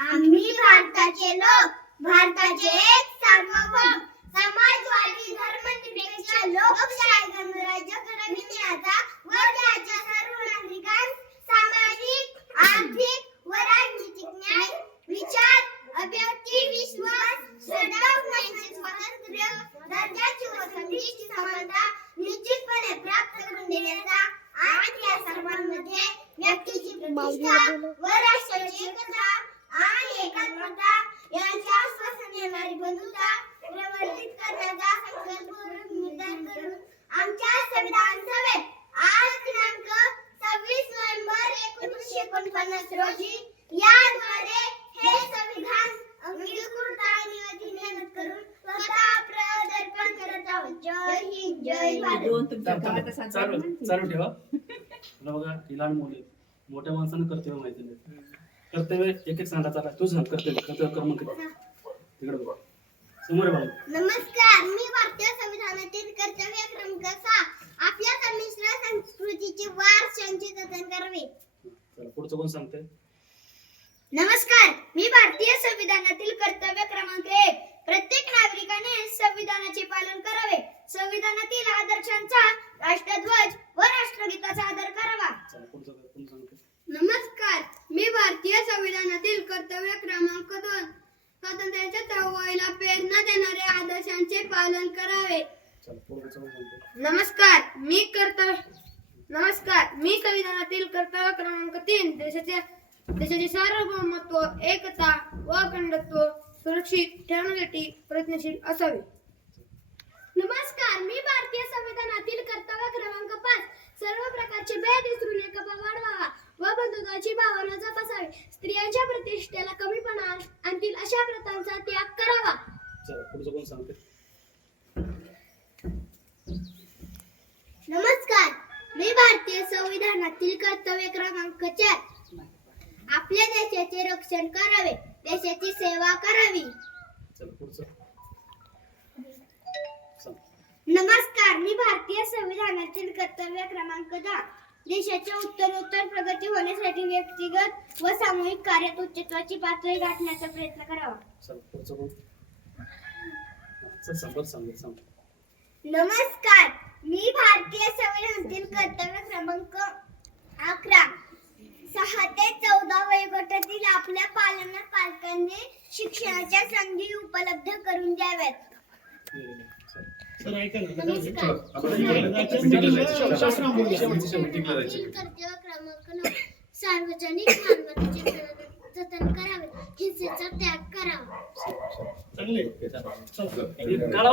आम्ही भारताचे लोक, भारताचे एक सार्वभौम समाजवादी धर्मनिरपेक्ष लोकशाही गणराज्य घडविण्याचा व त्याच्या सर्व नागरिकांस सामाजिक, आर्थिक व राजनीतिक न्याय, विचार, अभिव्यक्ती, विश्वास, श्रद्धांचे स्वातंत्र्य, दर्जाची व संधीची समानता निश्चितपणे प्राप्त करून देण्याचा आणि या सर्वांमध्ये व्यक्तीची प्रतिष्ठा व राष्ट्राची एकता आणि एकात्मता यांची आश्वासन देणारी बंधुता प्रवर्धित करण्याचा संकल्पपूर्वक निर्धार करून आमच्या संविधान सभेत आज दिनांक 26 नोव्हेंबर 1949 रोजी याद्वारे हे संविधान अंगीकृत आणि अधिनियमित करून स्वतः प्रदर्पण करत आहोत. जय हिंद, जय भारत. चालू ठेवा. बघा लहान मुले मोठ्या माणसानं कर्तव्य माहिती नाही. कर्तव्य एक एक सांगा. चला तू सांग कर्तव्य कर्म तिकडे बघा समोर बघा. नमस्कार, मी भारतीय संविधानातील कर्तव्य क्रमांक 6 आपल्या संमिश्र संस्कृतीचे वारशांचे जतन करावे. चला पुढचं कोण सांगते? नमस्कार, मी भारतीय संविधानातील कर्तव्य क्रमांक 1 प्रत्येक नागरिकाने संविधानाचे पालन करावे. संविधानातील आदर्शांचा राष्ट्रध्वज व राष्ट्रगीताचा आदर करावा. चला पुढचं कोण सांगते? नमस्कार, मी भारतीय संविधानातील कर्तव्य क्रमांक 2 स्वातंत्र्याच्या चळवळीला प्रेरणा देणाऱ्या आदर्शांचे पालन करावे. चला पुढचं कोण सांगते? नमस्कार, मी संविधानातील कर्तव्य क्रमांक 3 देशाचे सार्वभौमत्व, एकता व अखंडत्व सुरक्षित ठेवण्यासाठी प्रयत्नशील असावे. नमस्कार, मी भारतीय संविधानातील कर्तव्य क्रमांक 5 सर्व प्रकारचे भेद विसरून एकोपा वाढवावा व बंधुत्वाची भावना जपासावी. स्त्रियांच्या प्रतिष्ठेला कमीपणा आणतील अशा प्रथांचा त्याग करावा. चला पुढचं कोण सांगते? नमस्कार, मी भारतीय संविधानातील कर्तव्य क्रमांक 4 आपल्या देशाचे रक्षण करावे, देशाची सेवा करावी. चला पुढचं सांग. नमस्कार, मी भारतीय संविधानातील कर्तव्य क्रमांक 10 देशाची उत्तरोत्तर प्रगती होण्यासाठी व्यक्तिगत व सामूहिक कार्यात उच्चत्वाची पातळी गाठण्याचा प्रयत्न करावा. चला पुढचं कोण? चल सांग. नमस्कार, मी भारतीय संविधानातील कर्तव्य क्रमांक 11 6 ते 14 वयोगटातील आपल्या पालकांनी शिक्षणाच्या संधी उपलब्ध करून द्याव्यात. सर ऐका ना. कर्तव्य क्रमांक 9 सार्वजनिक मालमत्तेचे जतन करावे, हिंसेचा त्याग करावा. चांगले. काढा.